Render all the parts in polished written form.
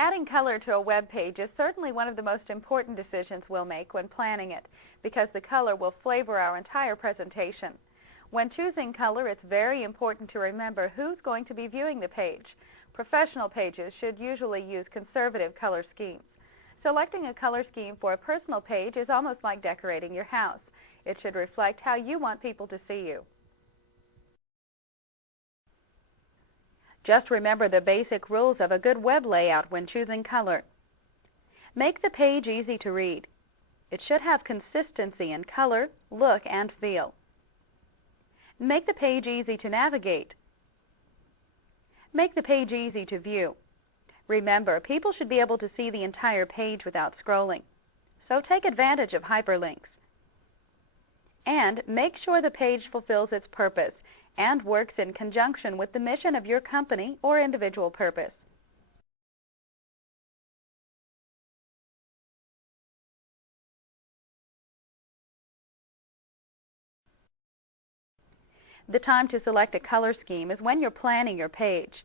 Adding color to a web page is certainly one of the most important decisions we'll make when planning it, because the color will flavor our entire presentation. When choosing color, it's very important to remember who's going to be viewing the page. Professional pages should usually use conservative color schemes. Selecting a color scheme for a personal page is almost like decorating your house. It should reflect how you want people to see you. Just remember the basic rules of a good web layout when choosing color. Make the page easy to read. It should have consistency in color, look, and feel. Make the page easy to navigate. Make the page easy to view. Remember, people should be able to see the entire page without scrolling, so take advantage of hyperlinks. And make sure the page fulfills its purpose and works in conjunction with the mission of your company or individual purpose. The time to select a color scheme is when you're planning your page.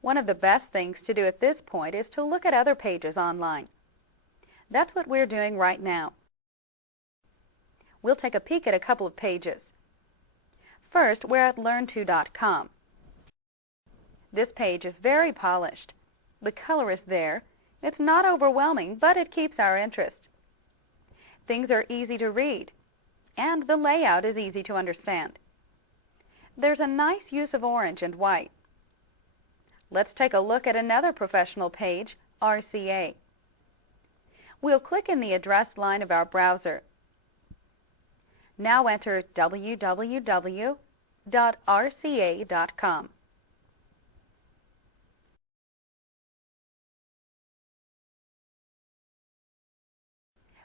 One of the best things to do at this point is to look at other pages online. That's what we're doing right now. We'll take a peek at a couple of pages. First, we're at learn2.com. This page is very polished. The color is there. It's not overwhelming, but it keeps our interest. Things are easy to read, and the layout is easy to understand. There's a nice use of orange and white. Let's take a look at another professional page, RCA. We'll click in the address line of our browser. Now enter www.rca.com.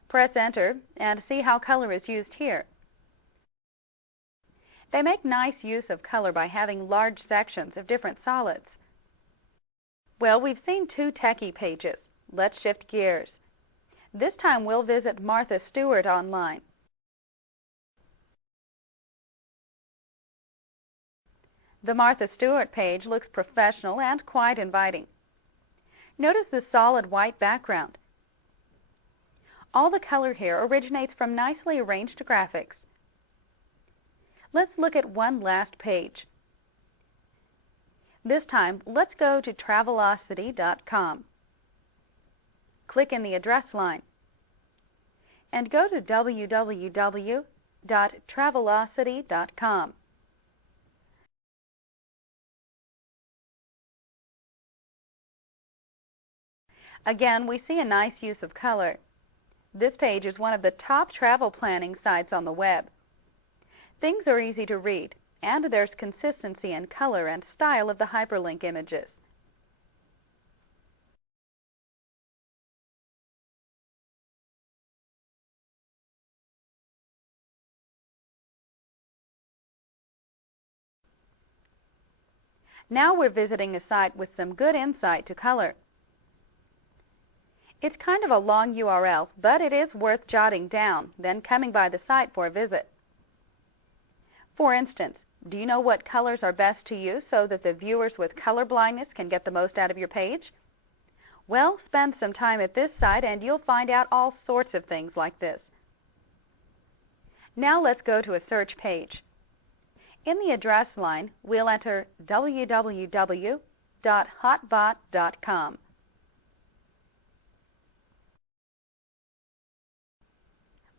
Press Enter and see how color is used here. They make nice use of color by having large sections of different solids. Well, we've seen two techie pages. Let's shift gears. This time we'll visit Martha Stewart online. The Martha Stewart page looks professional and quite inviting. Notice the solid white background. All the color here originates from nicely arranged graphics. Let's look at one last page. This time, let's go to Travelocity.com. Click in the address line and go to www.travelocity.com. Again, we see a nice use of color. This page is one of the top travel planning sites on the web. Things are easy to read, and there's consistency in color and style of the hyperlink images. Now we're visiting a site with some good insight to color. It's kind of a long URL, but it is worth jotting down, then coming by the site for a visit. For instance, do you know what colors are best to use so that the viewers with color blindness can get the most out of your page? Well, spend some time at this site and you'll find out all sorts of things like this. Now let's go to a search page. In the address line, we'll enter www.hotbot.com.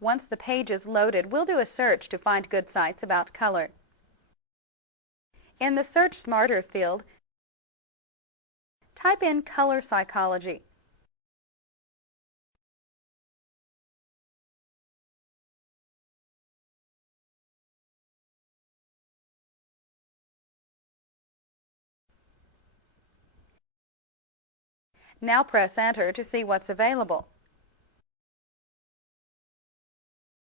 Once the page is loaded, we'll do a search to find good sites about color. In the Search Smarter field, type in color psychology. Now press Enter to see what's available.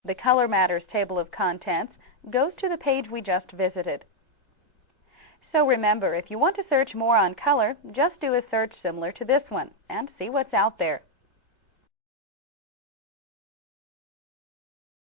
The Color Matters table of contents goes to the page we just visited. So remember, if you want to search more on color, just do a search similar to this one and see what's out there.